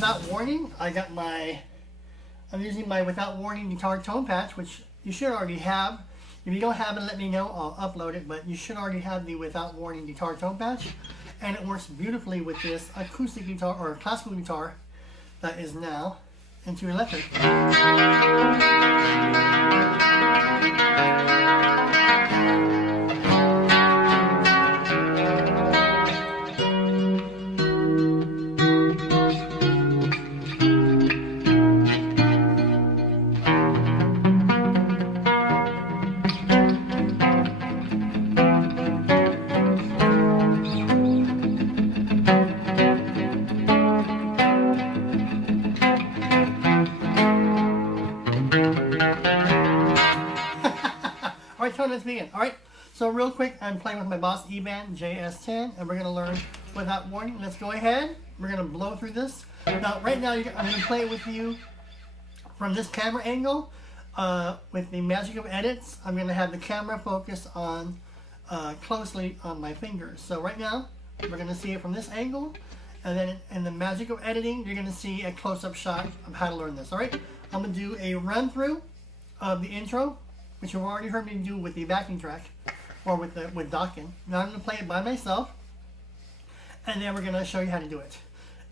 Without Warning, I'm using my Without Warning guitar tone patch, which you should already have. If you don't have it, let me know, I'll upload it, but you should already have the Without Warning guitar tone patch, and it works beautifully with this acoustic guitar, or classical guitar, that is now into electric. Alright, so let's begin. Alright, so real quick, I'm playing with my Boss E-Band JS10, and we're going to learn Without Warning. Let's go ahead. We're going to blow through this. Now, right now, I'm going to play with you from this camera angle. With the magic of edits, I'm going to have the camera focus on closely on my fingers. So right now, we're going to see it from this angle, and then in the magic of editing, you're going to see a close-up shot of how to learn this. Alright, I'm going to do a run-through of the intro, which you've already heard me do with the backing track, or with DOKKEN. Now I'm going to play it by myself, and then we're going to show you how to do it.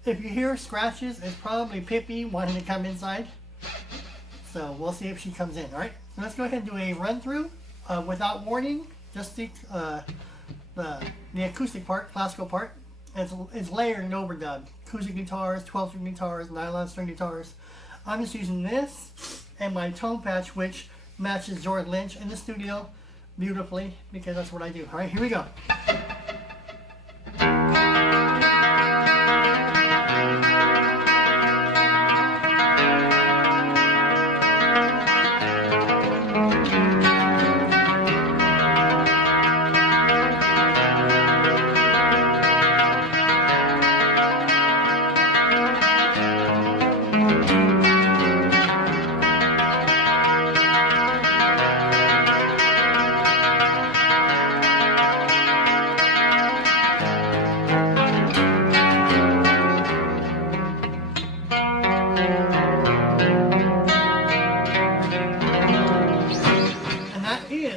If you hear scratches, it's probably Pippi wanting to come inside. So we'll see if she comes in. Alright, so let's go ahead and do a run-through Without Warning, just the acoustic part, classical part. It's layered and overdubbed. Acoustic guitars, 12-string guitars, nylon string guitars. I'm just using this and my tone patch, which matches George Lynch in the studio beautifully, because that's what I do. Alright, here we go.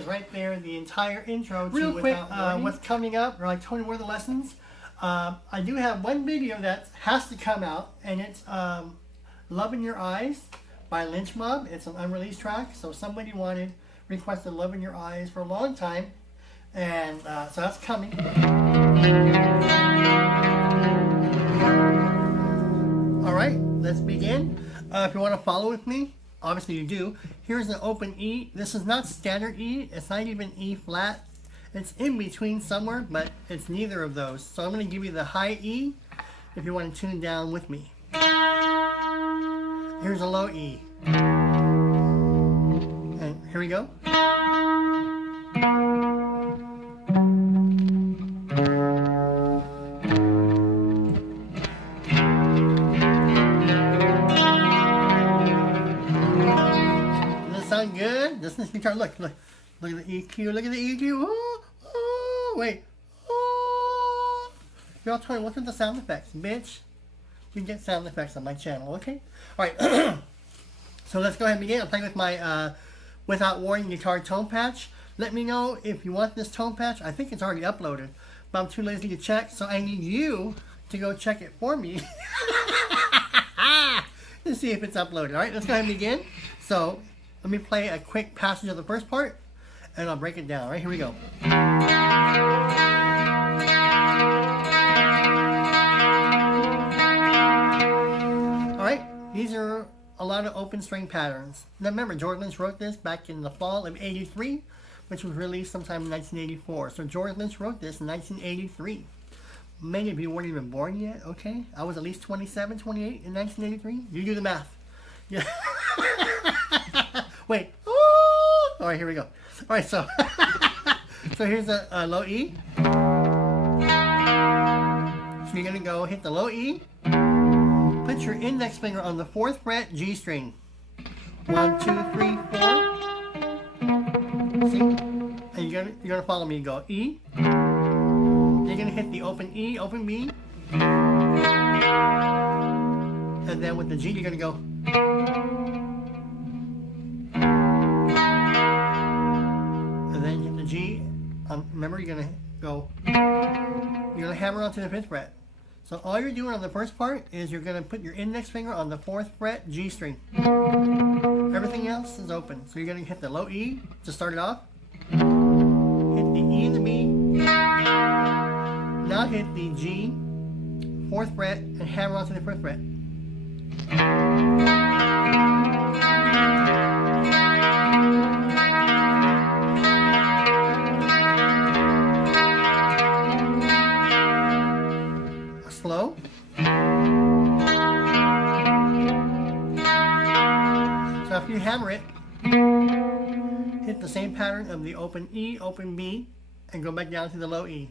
Right there, the entire intro to Real quick, what's coming up, or like Tony, what are the lessons? I do have one video that has to come out, and it's Love in Your Eyes by Lynch Mob. It's an unreleased track, so somebody requested Love in Your Eyes for a long time, and so that's coming. Alright, let's begin. If you want to follow with me, obviously you do. Here's an open E. This is not standard E. It's not even E flat. It's in between somewhere, but it's neither of those. So I'm going to give you the high E if you want to tune down with me. Here's a low E. And here we go. Sound good? This guitar, look at the EQ, look at the EQ. Oh, wait. Oh. Y'all tell me, what's with the sound effects, bitch? You can get sound effects on my channel, okay? Alright, so let's go ahead and begin. I'm playing with my Without Warning guitar tone patch. Let me know if you want this tone patch. I think it's already uploaded, but I'm too lazy to check, so I need you to go check it for me to see if it's uploaded. Alright, let's go ahead and begin. So, let me play a quick passage of the first part, and I'll break it down. All right, here we go. All right, these are a lot of open string patterns. Now remember, George Lynch wrote this back in the fall of '83, which was released sometime in 1984. So George Lynch wrote this in 1983. Many of you weren't even born yet, okay? I was at least 27, 28 in 1983. You do the math. Yeah. Wait. All right, here we go. All right, so so here's a low E. So you're gonna go hit the low E. Put your index finger on the 4th fret G string. 1, 2, 3, 4. See? And you're gonna follow me. You go E. You're gonna hit the open E, open B. And And then with the G, you're going to go. And then hit the G. Remember, you're going to go. You're going to hammer onto the 5th fret. So all you're doing on the first part is you're going to put your index finger on the 4th fret G string. Everything else is open. So you're going to hit the low E to start it off. Hit the E and the B. Now hit the G, 4th fret, and hammer onto the 5th fret. Slow. So after you hammer it, hit the same pattern of the open E, open B, and go back down to the low E.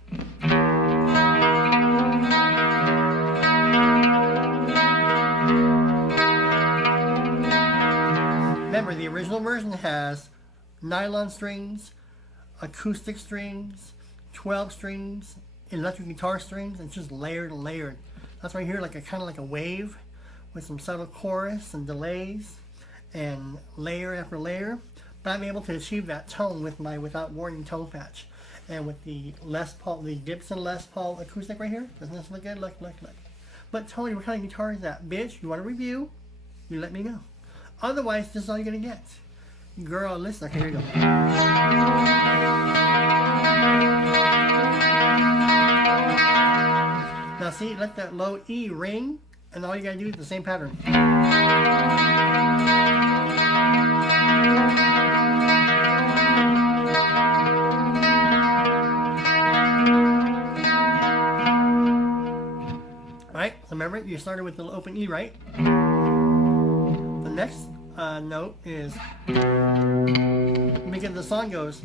Remember, the original version has nylon strings, acoustic strings, 12 strings, electric guitar strings. It's just layered and layered. That's why I hear like a kind of like a wave with some subtle chorus and delays and layer after layer. But I'm able to achieve that tone with my Without Warning tone patch. And with the Les Paul, the Gibson Les Paul acoustic right here. Doesn't this look good? Look. But Tony, what kind of guitar is that? Bitch, you want a review? You let me know. Otherwise, this is all you're going to get. Girl, listen. Okay, here you go. Now see, let that low E ring, and all you gotta do is the same pattern. Alright, so remember, you started with the open E, right? The next note is, because the song goes,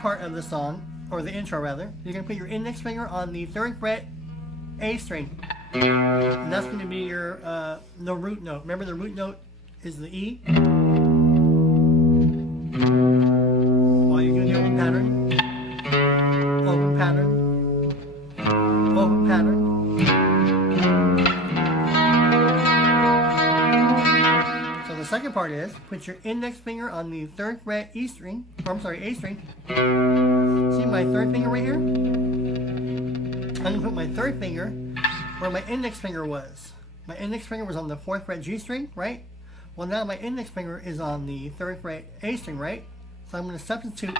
part of the song, or the intro rather, you're going to put your index finger on the 3rd fret A string. And that's going to be your the root note. Remember, the root note is the E. While you're doing the open pattern, open pattern, open pattern. So the second part is, put your index finger on the 3rd fret E string, or I'm sorry, A string. See my 3rd finger right here? I'm going to put my 3rd finger where my index finger was. My index finger was on the 4th fret G string, right? Well, now my index finger is on the 3rd fret A string, right? So I'm going to substitute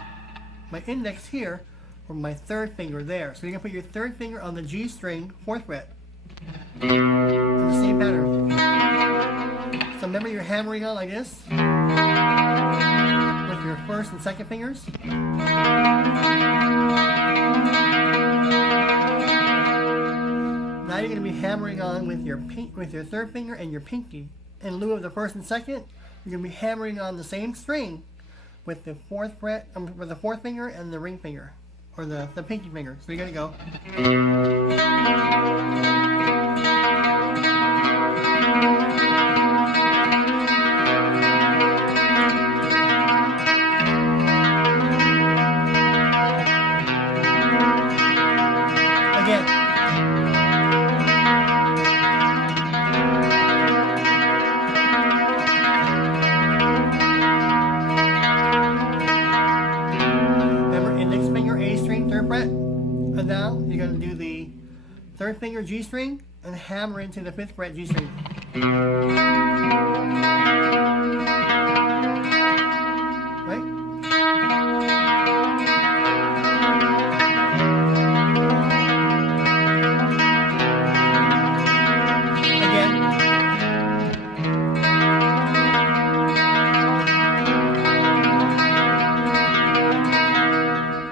my index here for my 3rd finger there. So you're going to put your 3rd finger on the G string, 4th fret. In the same pattern. So remember, you're hammering on like this with your 1st and 2nd fingers. Now you're going to be hammering on with your 3rd finger and your pinky. In lieu of the 1st and 2nd, you're going to be hammering on the same string with the 4th fret, with the 4th finger and the ring finger, or the pinky finger. So you're going to go. And now you're going to do the 3rd finger G string and hammer into the 5th fret G string. Right? Again.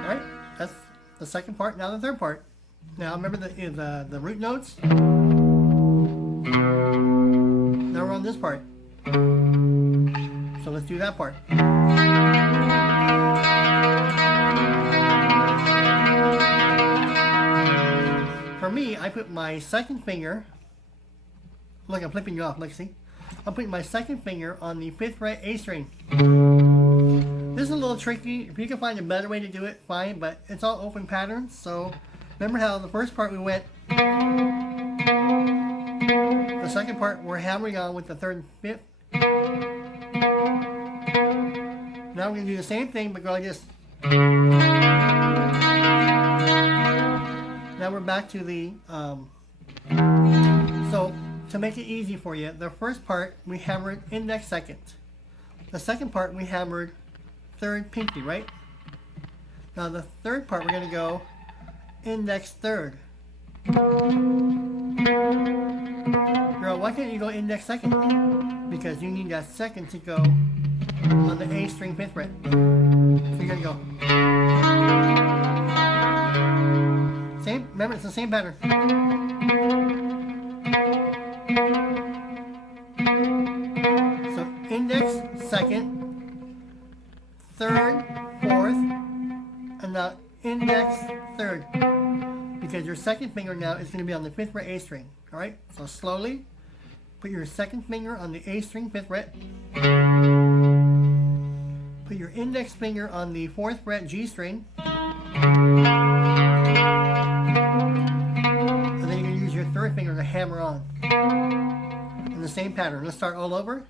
Alright, that's the second part. Now the third part. Now remember the root notes? Now we're on this part. So let's do that part. For me, I put my second finger, look, I'm flipping you off, look, see? I'm putting my second finger on the 5th fret A string. This is a little tricky. If you can find a better way to do it, fine, but it's all open patterns. So remember how the first part we went, the second part we're hammering on with the 3rd and 5th. Now we're going to do the same thing, but go like this. Now we're back to the, so to make it easy for you, the first part we hammered index 2nd. The second part we hammered 3rd pinky, right? Now the third part we're going to go index 3rd. Girl, why can't you go index 2nd? Because you need that 2nd to go on the A string 5th fret. So you're going to go. Same, remember it's the same pattern. So index 2nd, 3rd, 4th, and now index 3rd. Because your second finger now is going to be on the 5th fret A string. Alright, so slowly put your second finger on the A string 5th fret. Put your index finger on the 4th fret G string. And then you're going to use your third finger to hammer on. In the same pattern. Let's start all over.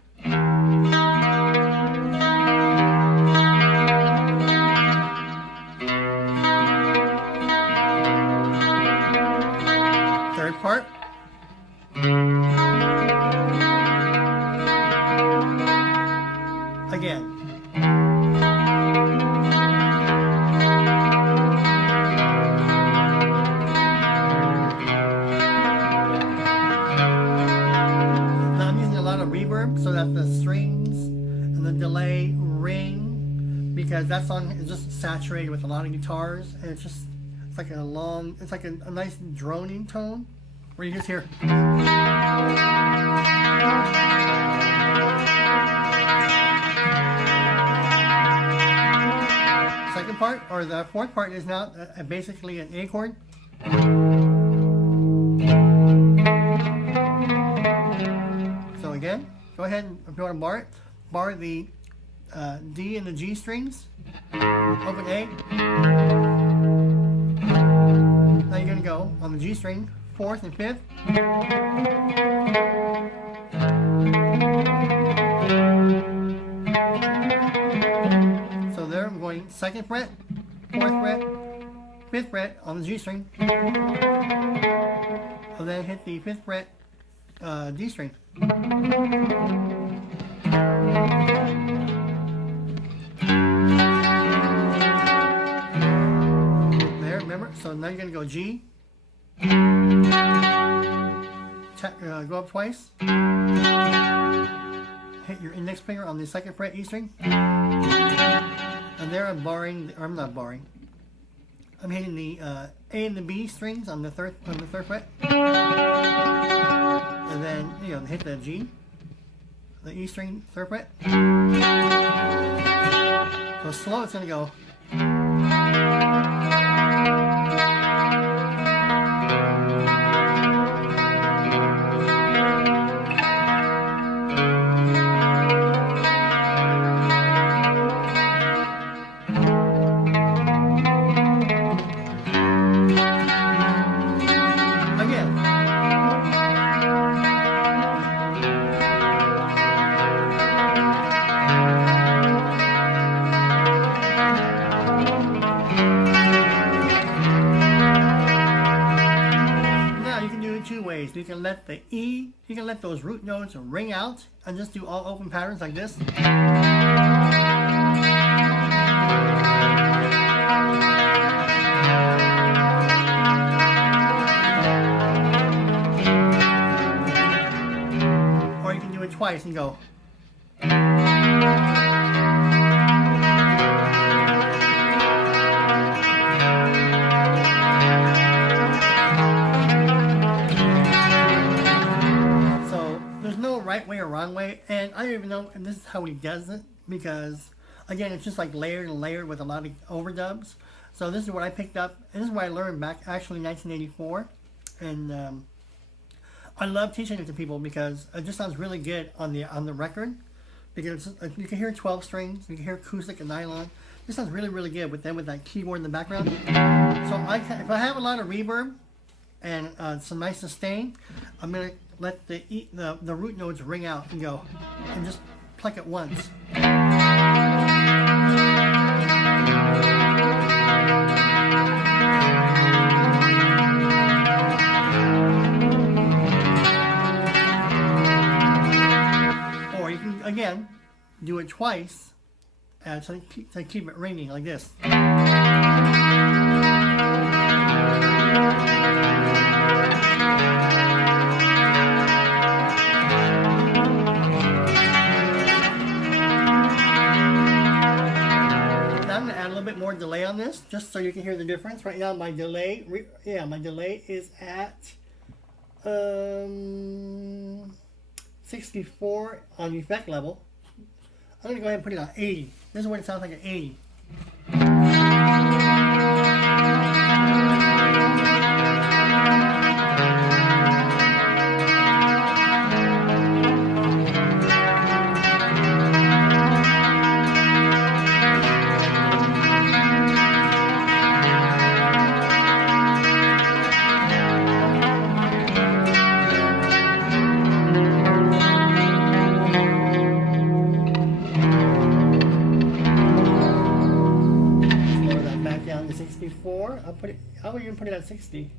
Third part. Again. So that the strings and the delay ring, because that song is just saturated with a lot of guitars, and it's like a long, it's like a nice droning tone where you just hear. Second part, or the fourth part, is now basically an A chord. So again, go ahead and, if you want to bar the D and the G strings, open A. Now you're going to go on the G string, 4th and 5th. So there I'm going 2nd fret, 4th fret, 5th fret on the G string. And then hit the 5th fret D string. There, remember? So now you're going to go G. Go up twice. Hit your index finger on the 2nd fret E string. And there I'm barring, or I'm not barring. I'm hitting the A and the B strings on the third fret. And then, you know, hit the G, the E string, 3rd fret. So slow, it's going to go. You can let the E, you can let those root notes ring out and just do all open patterns like this. Or you can do it twice and go. right way or wrong way, and I don't even know if this is how he does it, because again, it's just like layered and layered with a lot of overdubs. So this is what I picked up, and this is what I learned back actually in 1984, and I love teaching it to people because it just sounds really good on the record, because you can hear 12 strings, you can hear acoustic and nylon. This sounds really, really good with that keyboard in the background. So if I have a lot of reverb and some nice sustain, I'm gonna let the root notes ring out and go, and just pluck it once. Or you can again do it twice to keep it ringing like this. More delay on this, just so you can hear the difference. Right now my delay is at 64 on the effect level. I'm gonna go ahead and put it on 80. This is what it sounds like at 80. I'll even put it at 60.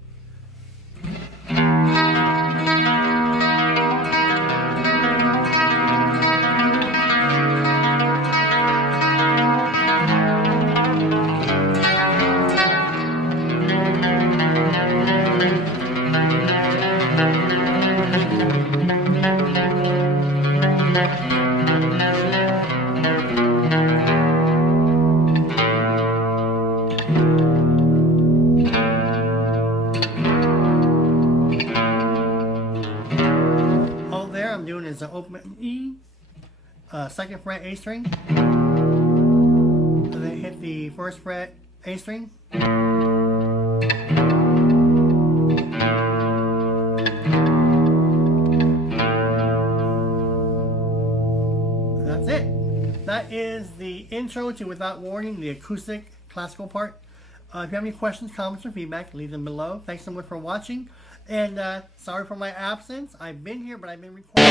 Is an open E, second fret A string, and then hit the first fret A string. That's it. That is the intro to Without Warning, the acoustic classical part. If you have any questions, comments, or feedback, leave them below. Thanks so much for watching. And sorry for my absence. I've been here, but I've been recording.